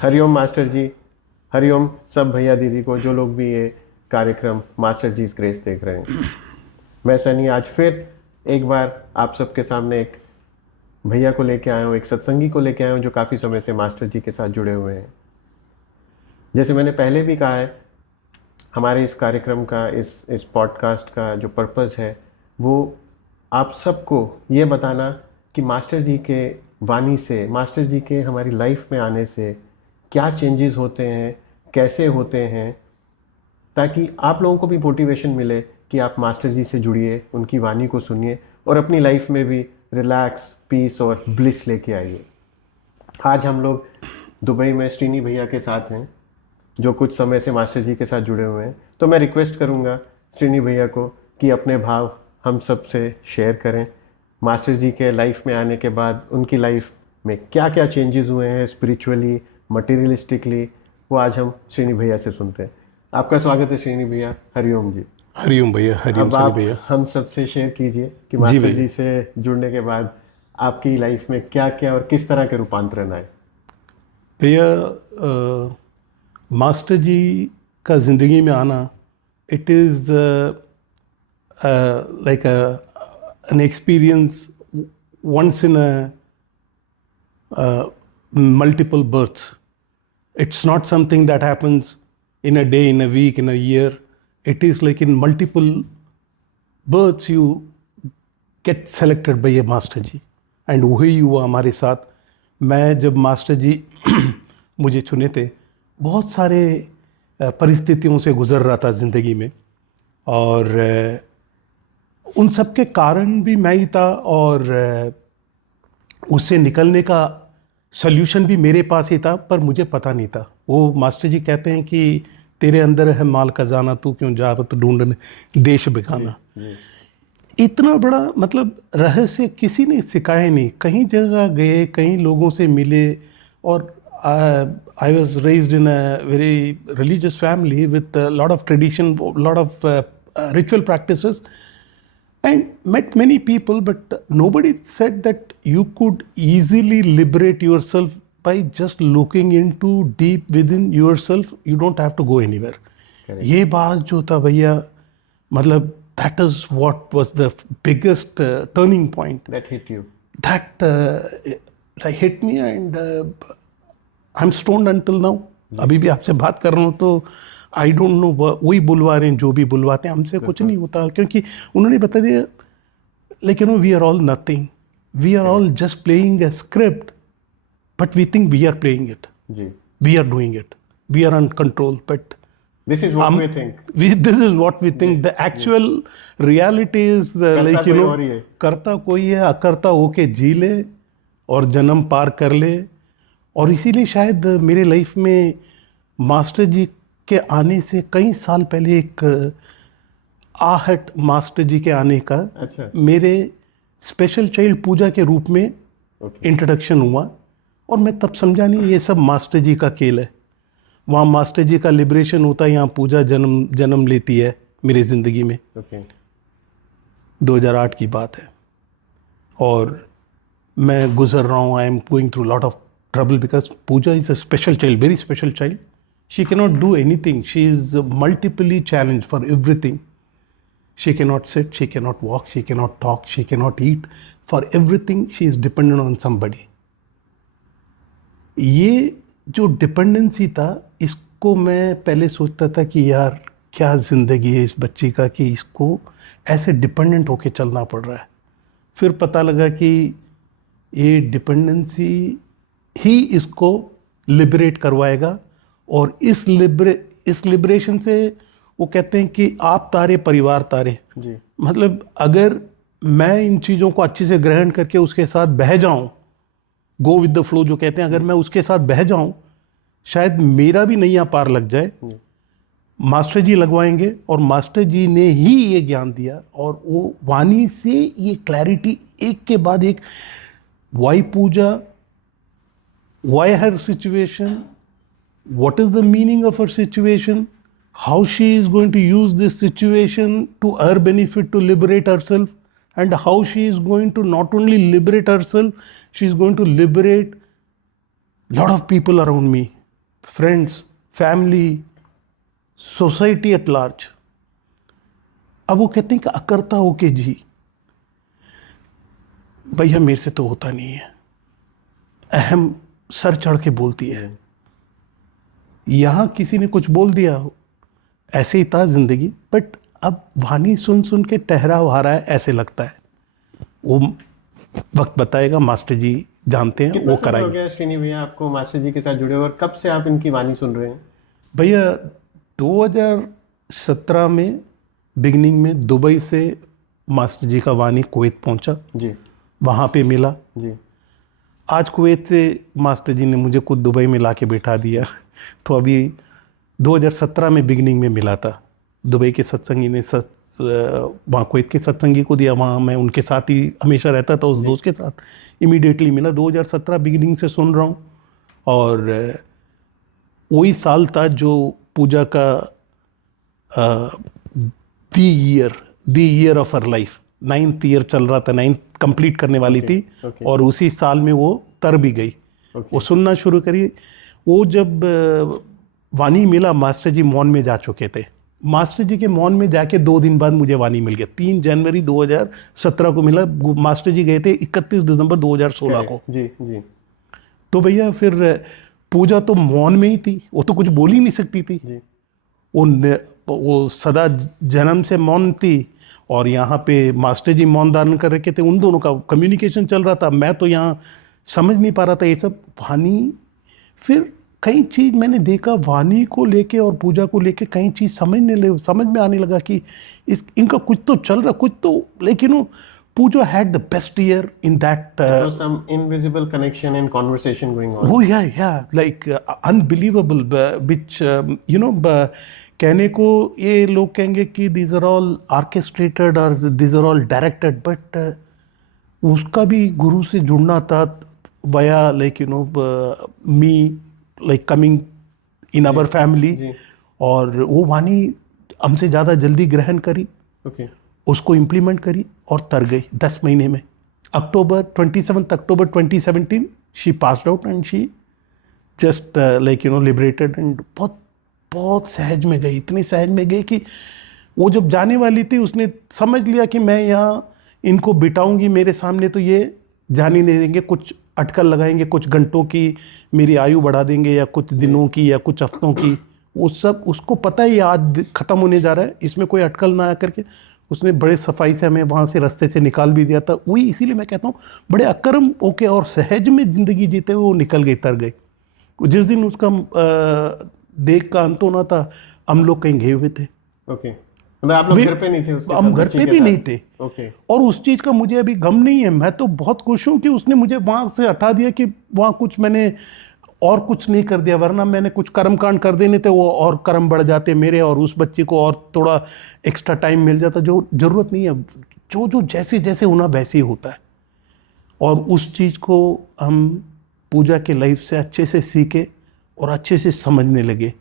Hariom master जी। हरिओम सब भैया दीदी को, जो लोग भी ये कार्यक्रम मास्टर जी ग्रेस देख रहे हैं। मैं सनी आज फिर एक बार आप सबके सामने एक भैया को लेके आया हूँ, एक सत्संगी को लेके आया हूँ जो काफ़ी समय से मास्टर जी के साथ जुड़े हुए हैं। जैसे मैंने पहले भी कहा है, हमारे इस कार्यक्रम का, इस पॉडकास्ट का जो पर्पज़ है वो आप सबको ये बताना कि मास्टर जी के वाणी से, मास्टर जी के हमारी लाइफ में आने से क्या चेंजेस होते हैं, कैसे होते हैं, ताकि आप लोगों को भी मोटिवेशन मिले कि आप मास्टर जी से जुड़िए, उनकी वाणी को सुनिए और अपनी लाइफ में भी रिलैक्स, पीस और ब्लिस लेके आइए। आज हम लोग दुबई में श्रीनी भैया के साथ हैं जो कुछ समय से मास्टर जी के साथ जुड़े हुए हैं। तो मैं रिक्वेस्ट करूंगा श्रीनी भैया को कि अपने भाव हम सब से शेयर करें। मास्टर जी के लाइफ में आने के बाद उनकी लाइफ में क्या क्या चेंजेस हुए हैं, स्पिरिचुअली, मटेरियलिस्टिकली, वो आज हम श्रीनी भैया से सुनते हैं। आपका स्वागत है श्रीनी भैया। हरिओम जी। हरिओम भैया, हरिओम अब सनी आप भैया। हम सबसे शेयर कीजिए कि जी मास्टर भैया। जी से जुड़ने के बाद आपकी लाइफ में क्या क्या और किस तरह के रूपांतरण आए। भैया, मास्टर जी का ज़िंदगी में आना, it is like an experience once in a multiple births. It's not something that happens in a day, in a week, in a year. It is like in multiple births you get selected by a master ji, and वही हुआ हमारे साथ। मैं जब master जी मुझे चुने थे, बहुत सारे परिस्थितियों से गुजर रहा था ज़िंदगी में, और उन सब के कारण भी मैं ही था, और उससे निकलने का सल्यूशन भी मेरे पास ही था, पर मुझे पता नहीं था। वो मास्टर जी कहते हैं कि तेरे अंदर है माल खजाना, तू क्यों जावत ढूंढने देश बेगाना। इतना बड़ा मतलब रहस्य किसी ने सिखाया नहीं। कहीं जगह गए, कहीं लोगों से मिले, और I was raised in a very religious family with lot of tradition, lot of ritual practices, and met many people, but nobody said that you could easily liberate yourself by just looking into deep within yourself. You don't have to go anywhere. Correct. ये बात जो था भैया, मतलब that is what was the biggest turning point That hit you. that like hit me, and I'm stoned until now. अभी भी आपसे बात कर रहा हूँ तो आई डोंट नो, वही बुलवा रहे हैं जो भी बुलवाते हैं, हमसे कुछ नहीं होता, क्योंकि उन्होंने बता दिया, like, you know, we are all nothing. We are all just playing a script, but we think we are playing it. Ji. We are doing it. We are on control, but This is what we think. this is what we think. The actual reality is like, you कोई know, और ही है। करता कोई है, अकर्ता होके जी ले और जन्म पार कर ले। और इसीलिए शायद मेरे लाइफ में मास्टर जी के आने से कई साल पहले एक आहट मास्टर जी के आने का, अच्छा। मेरे स्पेशल चाइल्ड पूजा के रूप में इंट्रोडक्शन हुआ, और मैं तब समझा नहीं ये सब मास्टर जी का खेल है। वहाँ मास्टर जी का लिबरेशन होता है, यहाँ पूजा जन्म लेती है मेरी ज़िंदगी में। ओके। 2008 की बात है, और मैं गुजर रहा हूँ, I am going through lot of trouble, because Pooja is a special child, very special child. She cannot do anything, she is multiply challenge for everything. She cannot sit, she cannot walk, she cannot talk, she cannot eat. For everything, she is dependent on somebody. ये जो dependency था, इसको मैं पहले सोचता था कि यार क्या ज़िंदगी है इस बच्ची का कि इसको ऐसे डिपेंडेंट होके चलना पड़ रहा है। फिर पता लगा कि ये डिपेंडेंसी ही इसको लिबरेट करवाएगा, और इस लिबरेशन से वो कहते हैं कि आप तारे परिवार तारे। जी। मतलब अगर मैं इन चीज़ों को अच्छे से ग्रहण करके उसके साथ बह जाऊं, गो विद द फ्लो जो कहते हैं, अगर मैं उसके साथ बह जाऊं, शायद मेरा भी नैया पार लग जाए। मास्टर जी लगवाएंगे, और मास्टर जी ने ही ये ज्ञान दिया, और वो वाणी से ये क्लैरिटी एक के बाद एक, वाई पूजा, वाई हर situation, what is the meaning of her situation, how she is going to use this situation to her benefit to liberate herself, and how she is going to not only liberate herself, she is going to liberate lot of people around me. Friends, family, society at large. अब वो कहते हैं कि अकर्ता होके जी। भैया मेरे से तो होता नहीं है। अहम सर चढ़ के बोलती है। यहाँ किसी ने कुछ बोल दिया हो, ऐसे ही था जिंदगी। बट अब वाणी सुन सुन के ठहराव आ रहा है, ऐसे लगता है। वो वक्त बताएगा, मास्टर जी जानते हैं, कितना वो समय हो कराएंगे। गया श्रीनी भैया आपको मास्टर जी के साथ जुड़े हुए, और कब से आप इनकी वाणी सुन रहे हैं? भैया 2017 में बिगनिंग में दुबई से मास्टर जी का वाणी कुवैत पहुंचा, जी वहाँ पे मिला। जी। आज कुवैत से मास्टर जी ने मुझे खुद दुबई में ला के बैठा दिया। तो अभी 2017 में बिगनिंग में मिला था। दुबई के सत्संगी ने वहाँ कुवैत के सत्संगी को दिया, वहाँ मैं उनके साथ ही हमेशा रहता था, उस दोस्त के साथ इमीडिएटली मिला। 2017 बिगिनिंग से सुन रहा हूँ। और वही साल था जो पूजा का the year of her life, 9th year चल रहा था, 9th कंप्लीट करने वाली थी। और उसी साल में वो तर भी गई। वो सुनना शुरू करी। वो जब वाणी मिला, मास्टर जी मौन में जा चुके थे। मास्टर जी के मौन में जाके 2 दिन बाद मुझे वाणी मिल गया। 3 जनवरी 2017 को मिला। मास्टर जी गए थे 31 दिसंबर 2016 को। जी जी। तो भैया फिर पूजा तो मौन में ही थी, वो तो कुछ बोल ही नहीं सकती थी। जी। वो सदा जन्म से मौन थी, और यहाँ पे मास्टर जी मौन धारण कर रखे थे। उन दोनों का कम्युनिकेशन चल रहा था। मैं तो यहाँ समझ नहीं पा रहा था ये सब। वाणी, फिर कई चीज़ मैंने देखा वाणी को लेके और पूजा को लेके, कई चीज़ समझ में आने लगा कि इनका कुछ तो चल रहा, कुछ तो। लेकिन Pooja had the best year in that. There was some invisible connection and conversation going on. Oh yeah, like unbelievable, which कहने को ये लोग कहेंगे कि these are all orchestrated or these are all directed, but उसका भी गुरु से जुड़ना था via like me like coming in our family. और वो वाणी हमसे ज़्यादा जल्दी ग्रहण करी, उसको इम्प्लीमेंट करी और तर गई 10 महीने में। 27 अक्टूबर 2017 she passed out and she just liberated. And बहुत बहुत सहज में गई, इतनी सहज में गई कि वो जब जाने वाली थी उसने समझ लिया कि मैं यहाँ इनको बिठाऊंगी मेरे सामने तो ये जाने नहीं देंगे, कुछ अटकल लगाएंगे, कुछ घंटों की मेरी आयु बढ़ा देंगे या कुछ दिनों की या कुछ हफ्तों की। वो सब उसको पता है ये आज ख़त्म होने जा रहा है, इसमें कोई अटकल ना आकर के उसने बड़े सफाई से हमें वहाँ से रास्ते से निकाल भी दिया था। वही इसीलिए मैं कहता हूँ बड़े अकर्म होके और सहज में ज़िंदगी जीते हुए वो निकल गई, तर गई। जिस दिन उसका देख का अंत होना था, हम लोग कहीं गए हुए थे। आप लोग घर पे नहीं थे उसके साथ? हम घर पे भी नहीं थे। और उस चीज़ का मुझे अभी गम नहीं है। मैं तो बहुत खुश हूँ कि उसने मुझे वहाँ से हटा दिया, कि वहाँ कुछ मैंने और कुछ नहीं कर दिया। वरना मैंने कुछ कर्मकांड कर देने थे, वो और कर्म बढ़ जाते मेरे, और उस बच्चे को और थोड़ा एक्स्ट्रा टाइम मिल जाता, जो ज़रूरत नहीं है। जो जैसे जैसे होना वैसे ही होता है। और उस चीज़ को हम पूजा के लाइफ से अच्छे से सीखे और अच्छे से समझने लगे।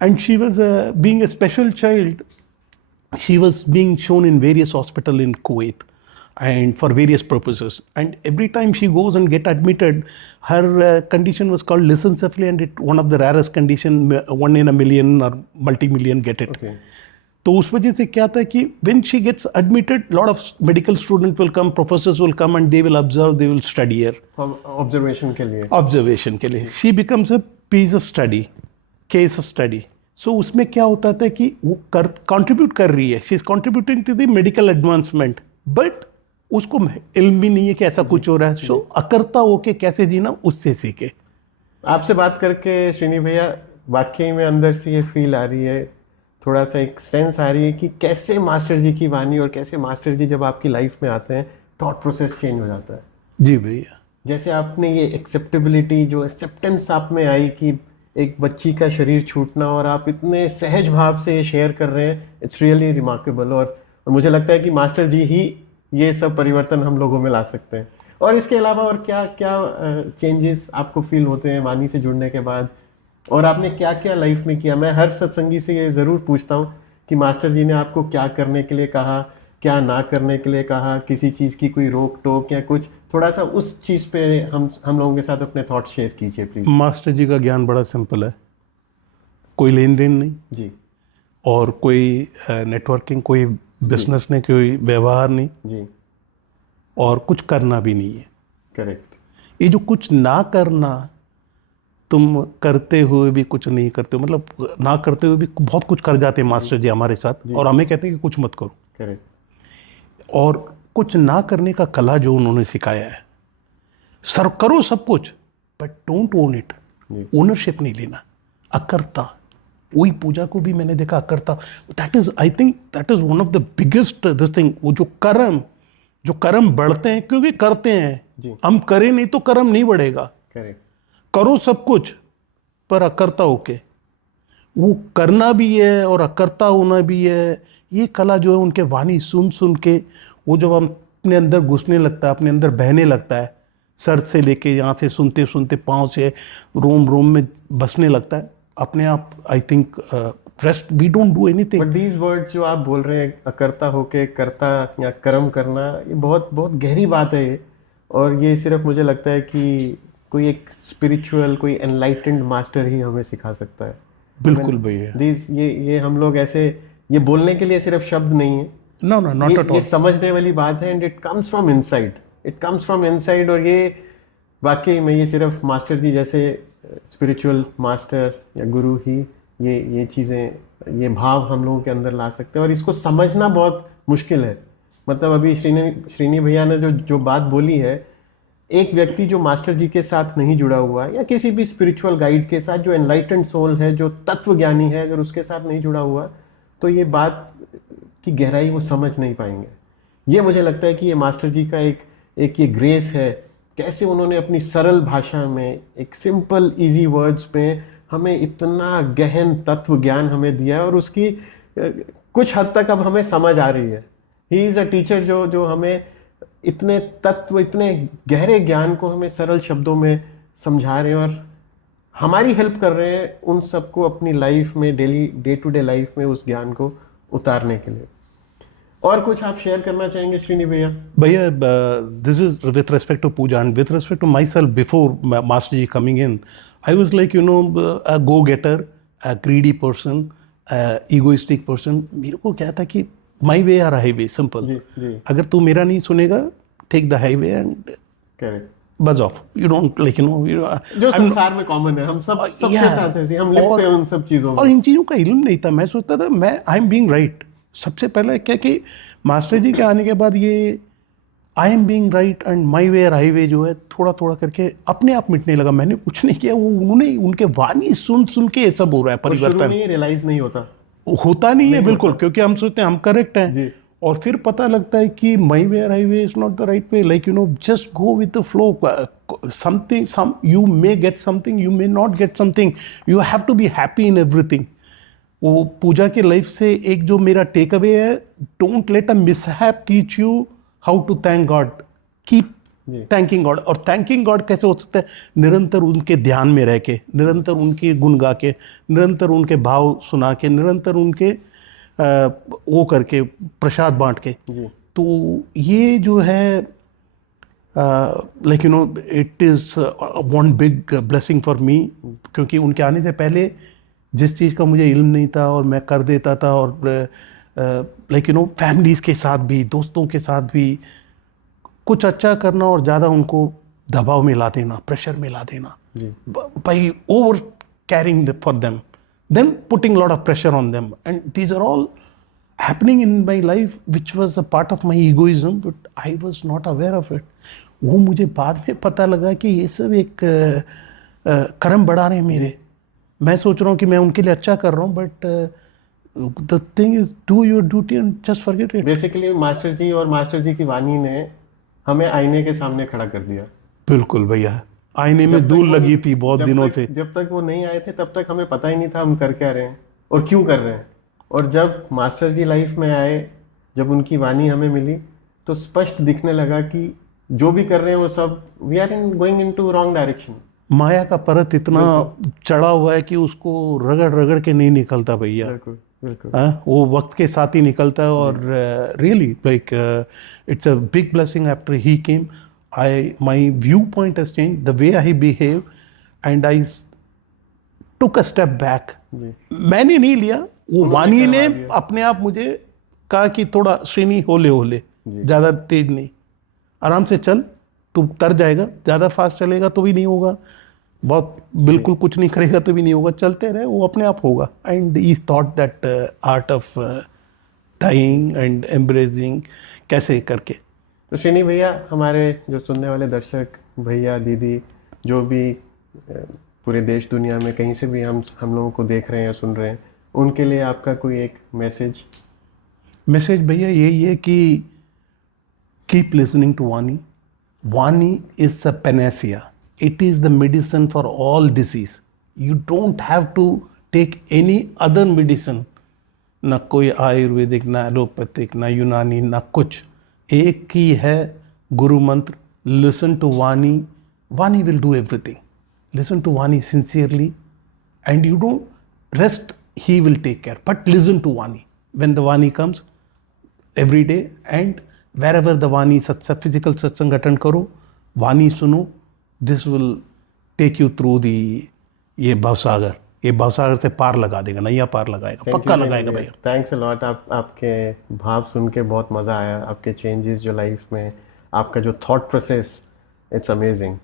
And she was being a special child, she was being shown in various hospital in Kuwait and for various purposes, and every time she goes and get admitted, her condition was called lissencephaly, and it one of the rarest condition, 1 in a million or multi-million get it. तो उस वजह से क्या था कि when she gets admitted, lot of medical students will come, professors will come, and they will observe, they will study her. Observation के लिए she becomes a piece of study, case of study. सो उसमें क्या होता था कि वो contribute कर रही है, she is contributing to the medical advancement, but उसको इल्म भी नहीं है कि ऐसा कुछ हो रहा है। सो अकर्ता होके कैसे जीना, उससे सीखे। आपसे बात करके श्रीनी भैया वाकई में अंदर से ये फील आ रही है, थोड़ा सा एक सेंस आ रही है कि कैसे मास्टर जी की वाणी और कैसे मास्टर जी जब आपकी लाइफ में आते हैं थॉट प्रोसेस चेंज हो जाता है। जी भैया, जैसे आपने ये एक्सेप्टेबिलिटी, जो एक्सेप्टेंस आप में आई कि एक बच्ची का शरीर छूटना, और आप इतने सहज भाव से ये शेयर कर रहे हैं, इट्स रियली रिमार्केबल। और मुझे लगता है कि मास्टर जी ही ये सब परिवर्तन हम लोगों में ला सकते हैं। और इसके अलावा और क्या क्या चेंजेस आपको फील होते हैं वाणी से जुड़ने के बाद, और आपने क्या क्या लाइफ में किया? मैं हर सत्संगी से ये ज़रूर पूछता हूँ कि मास्टर जी ने आपको क्या करने के लिए कहा, क्या ना करने के लिए कहा, किसी चीज़ की कोई रोक टोक या कुछ, थोड़ा सा उस चीज़ पे हम लोगों के साथ अपने थॉट शेयर कीजिए प्लीज़। मास्टर जी का ज्ञान बड़ा सिंपल है, कोई लेन देन नहीं जी और कोई नेटवर्किंग, कोई बिजनेस नहीं, कोई व्यवहार नहीं, जी और कुछ करना भी नहीं है। करेक्ट। ये जो कुछ ना करना, तुम करते हुए भी कुछ नहीं करते हो, मतलब ना करते हुए भी बहुत कुछ कर जाते हैं मास्टर जी हमारे साथ, जी। और हमें कहते हैं कि कुछ मत करो। करेक्ट। और कुछ ना करने का कला जो उन्होंने सिखाया है, सर करो सब कुछ बट डोंट ओन इट, जी ओनरशिप नहीं लेना, अकर्ता। वही पूजा को भी मैंने देखा अकर्ता। That is, I think that is one of the biggest this thing. वो जो कर्म बढ़ते हैं क्योंकि करते हैं, जी हम करें नहीं तो कर्म नहीं बढ़ेगा। करेक्ट। करो सब कुछ पर अकर्ता होके, वो करना भी है और अकर्ता होना भी है। ये कला जो है उनके वाणी सुन सुन के, वो जब हम अपने अंदर घुसने लगता है, अपने अंदर बहने लगता है, सर से लेके यहाँ से सुनते सुनते पाँव से रोम रोम में बसने लगता है अपने आप। I think rest we don't do anything. But these words जो आप बोल रहे हैं, अकर्ता होके कर्ता या कर्म करना, ये बहुत बहुत गहरी बात है ये। और ये सिर्फ मुझे लगता है कि कोई एक स्पिरिचुअल, कोई एनलाइटेंड मास्टर ही हमें सिखा सकता है। बिल्कुल भैया। दीज ये हम लोग ऐसे, ये बोलने के लिए सिर्फ शब्द नहीं है, नो नो, नॉट एट ये ऑल। समझने वाली बात है। And it comes from inside, it comes from inside. और ये वाकई में ये सिर्फ मास्टर जी जैसे स्पिरिचुअल मास्टर या गुरु ही ये चीज़ें, ये भाव हम लोगों के अंदर ला सकते हैं। और इसको समझना बहुत मुश्किल है। मतलब अभी श्रीनी भैया ने जो बात बोली है, एक व्यक्ति जो मास्टर जी के साथ नहीं जुड़ा हुआ है या किसी भी स्पिरिचुअल गाइड के साथ, जो एनलाइटेंड सोल है, जो तत्व ज्ञानी है, अगर उसके साथ नहीं जुड़ा हुआ, तो ये बात की गहराई वो समझ नहीं पाएंगे। ये मुझे लगता है कि ये मास्टर जी का एक ये ग्रेस है, कैसे उन्होंने अपनी सरल भाषा में, एक सिंपल इजी वर्ड्स में हमें इतना गहन तत्व ज्ञान हमें दिया है। और उसकी कुछ हद तक अब हमें समझ आ रही है। ही इज़ अ टीचर जो हमें इतने तत्व, इतने गहरे ज्ञान को हमें सरल शब्दों में समझा रहे हैं और हमारी हेल्प कर रहे हैं उन सबको अपनी लाइफ में, daily day to day life में उस ज्ञान को उतारने के लिए। और कुछ आप शेयर करना चाहेंगे श्रीनी भैया? भैया, this is with respect to puja and with respect to myself. Before Master Ji coming in, I was like, a go-getter, a greedy person, a egoistic person. मेरे को क्या था कि my way or highway, simple. जी जी अगर तू मेरा नहीं सुनेगा, take the highway and correct. buzz off. You don't like, जो संसार में कॉमन है, हम सबके Yeah. साथ है, हम लिखते हैं उन सब चीज़ों और में। इन चीज़ों का इल्म नहीं था। मैं सोचता था मैं आई एम बीइंग राइट। सबसे पहले क्या कि मास्टर जी के आने के बाद ये I am being right and my way और हाईवे जो है थोड़ा थोड़ा करके अपने आप मिटने लगा। मैंने कुछ नहीं किया, वो उन्होंने, उनके वाणी सुन सुन के ये सब हो रहा है और शुरू परिवर्तन। में ये रियलाइज नहीं होता। होता नहीं है बिल्कुल, क्योंकि हम सोचते हैं हम करेक्ट जी। हैं, और फिर पता लगता है कि माई वे और highway is not the right way. Like just go with the flow. Something, you may get something, you may not get something, you have to be happy in everything. वो पूजा की life से एक जो मेरा takeaway है, don't let a mishap teach you how to thank God. Keep thanking God. और thanking God कैसे हो सकता है? निरंतर उनके ध्यान में रह के, निरंतर उनके गुण गा के, निरंतर उनके भाव सुना के, निरंतर उनके वो करके, प्रसाद बांट के। जी तो ये जो है like it is one big blessing for me. क्योंकि उनके आने से पहले जिस चीज़ का मुझे इल्म नहीं था और मैं कर देता था, और लाइक फैमिलीज़ के साथ भी, दोस्तों के साथ भी कुछ अच्छा करना और ज़्यादा उनको दबाव में ला देना, प्रेशर में ला देना, जी by over caring for them, then putting a lot of pressure on them, and these are all happening in my life which was a part of my egoism, but I was not aware of it. वो मुझे बाद में पता लगा कि ये सब एक कर्म बढ़ा रहे हैं मेरे। मैं सोच रहा हूँ कि मैं उनके लिए अच्छा कर रहा हूँ, but the thing is do your duty and just forget it. Basically master ji और मास्टर जी की वाणी ने हमें आईने के सामने खड़ा कर दिया। बिल्कुल भैया, आईने जब में तक धूल वो- लगी थी बहुत जब दिनों तक- से। जब तक वो नहीं आए थे तब तक हमें पता ही नहीं था हम कर क्या रहे हैं और क्यों कर रहे हैं। और जब मास्टर जी लाइफ में आए, जब उनकी वाणी हमें मिली, तो स्पष्ट दिखने लगा कि जो भी कर रहे हैं वो सब we are going into wrong direction. माया का परत इतना चढ़ा हुआ है कि उसको रगड़ रगड़ के नहीं निकलता भैया। बिल्कुल बिल्कुल। वो वक्त के साथ ही निकलता है और really like it's a big blessing after he came I my view point has change the way I behave and I took a step back जी। मैंने नहीं लिया वो उन्होंने वानी ने करवा दिया। अपने आप मुझे कहा कि थोड़ा श्रेणी होले होले जी। ज़्यादा तेज नहीं आराम से चल तू तर जाएगा ज़्यादा फास्ट चलेगा तो भी नहीं होगा बहुत बिल्कुल कुछ नहीं करेगा तो भी नहीं होगा चलते रहे वो अपने आप होगा and I thought that art of dying and embracing कैसे करके तो श्रीनी भैया, हमारे जो सुनने वाले दर्शक भैया दीदी जो भी पूरे देश दुनिया में कहीं से भी हम लोगों को देख रहे हैं या सुन रहे हैं, उनके लिए आपका कोई एक मैसेज? मैसेज भैया यही है कि कीप लिसनिंग टू वानी वानी is a Panacea it is the medicine for all disease you don't have to take any other medicine ना कोई आयुर्वेदिक ना एलोपैथिक ना यूनानी ना कुछ एक ही है गुरु मंत्र listen to vani vani will do everything listen to vani sincerely and you don't rest he will take care but listen to vani when the vani comes every day and wherever the vani physical satsang attend करो वानी सुनो this will take you through the ये भवसागर से पार लगा देगा नैया पार लगाएगा पक्का लगाएगा भैया थैंक्स अ लॉट। आपके भाव सुन के बहुत मज़ा आया, आपके चेंजेस जो लाइफ में, आपका जो thought process, it's amazing.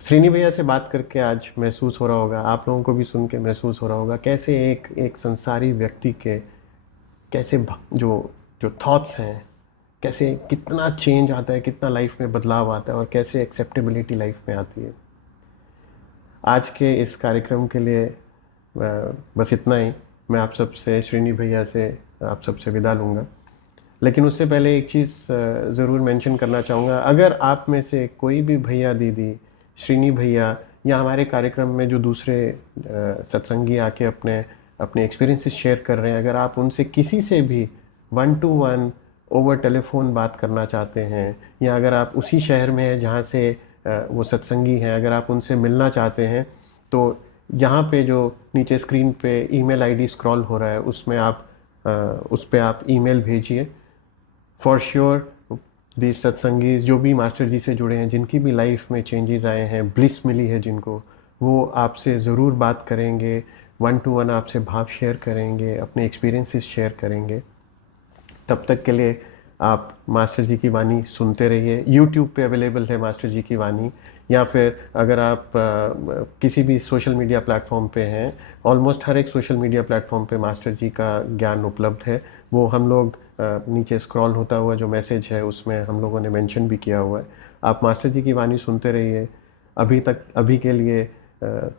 Srini भैया से बात करके आज महसूस हो रहा होगा, आप लोगों को भी सुन के महसूस हो रहा होगा कैसे एक संसारी व्यक्ति के कैसे जो थॉट्स हैं, कैसे कितना चेंज आता है, कितना लाइफ में बदलाव आता है और कैसे एक्सेप्टेबिलिटी लाइफ में आती है। आज के इस कार्यक्रम के लिए बस इतना ही। मैं आप सबसे, श्रीनी भैया से आप सबसे विदा लूँगा, लेकिन उससे पहले एक चीज़ ज़रूर मेंशन करना चाहूँगा। अगर आप में से कोई भी भैया दीदी, श्रीनी भैया या हमारे कार्यक्रम में जो दूसरे सत्संगी आके अपने एक्सपीरियंसेस शेयर कर रहे हैं, अगर आप उनसे किसी से भी 1-to-1 ओवर टेलीफोन बात करना चाहते हैं, या अगर आप उसी शहर में हैं जहाँ से वो सत्संगी हैं, अगर आप उनसे मिलना चाहते हैं, तो यहाँ पे जो नीचे स्क्रीन पे ईमेल आईडी स्क्रॉल हो रहा है उसमें उस पर आप ईमेल भेजिए। फॉर श्योर दी सत्संगीज जो भी मास्टर जी से जुड़े हैं, जिनकी भी लाइफ में चेंजेस आए हैं, ब्लिस मिली है जिनको, वो आपसे ज़रूर बात करेंगे, 1-to-1 आपसे भाव शेयर करेंगे, अपने एक्सपीरियंसेस शेयर करेंगे। तब तक के लिए आप मास्टर जी की वाणी सुनते रहिए। यूट्यूब पे अवेलेबल है मास्टर जी की वाणी, या फिर अगर आप किसी भी सोशल मीडिया प्लेटफॉर्म पे हैं, ऑलमोस्ट हर एक सोशल मीडिया प्लेटफॉर्म पे मास्टर जी का ज्ञान उपलब्ध है। वो हम लोग नीचे स्क्रॉल होता हुआ जो मैसेज है उसमें हम लोगों ने मेंशन भी किया हुआ है। आप मास्टर जी की वाणी सुनते रहिए। अभी के लिए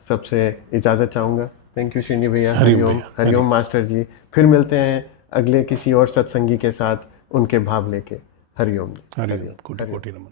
सबसे इजाज़त चाहूँगा। थैंक यू श्रीनी भैया। हरिओम। हरिओम मास्टर जी। फिर मिलते हैं अगले किसी और सत्संगी के साथ उनके भाव लेके। हरिओम। हरिओम। कोटि कोटि नमन।